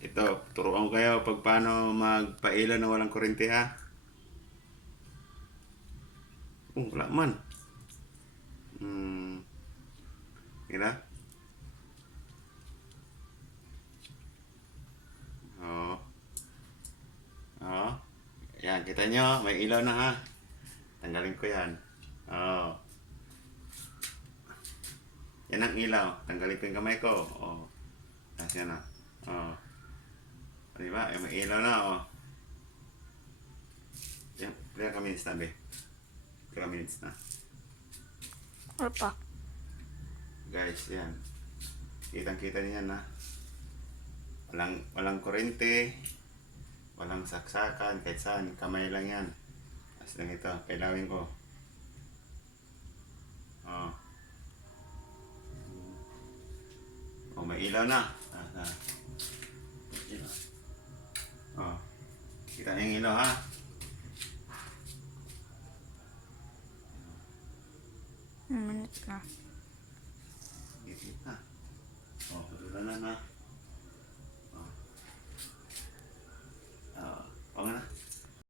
Ito, turuan ko kayo pag paano magpaila na walang kurente ha. Oh, wala man. Hmm. Mira. Oh. Oh. Yan, kita nyo, may ilaw na ha. Tanggalin ko yan. Oh. Yan ang ilaw. Tanggalin ko yung kamay ko. Oh. Tapos yan na. Oh. Di ba? Eh, may ilaw na, oh. Yan, ilang ka minutes na, be? Ilang minutes na. Ano pa? Guys, yan. Kitang-kita niyan, na. Walang, walang kurente. Walang saksakan, kahit saan. Kamay lang yan. Tapos lang ito, kailawin ko. Oh. Oh, may ilaw na. Ah, ah. Ilaw. Oh. Kita niyo yung ilaw, ha? One minute na. Kita. Oh, na na.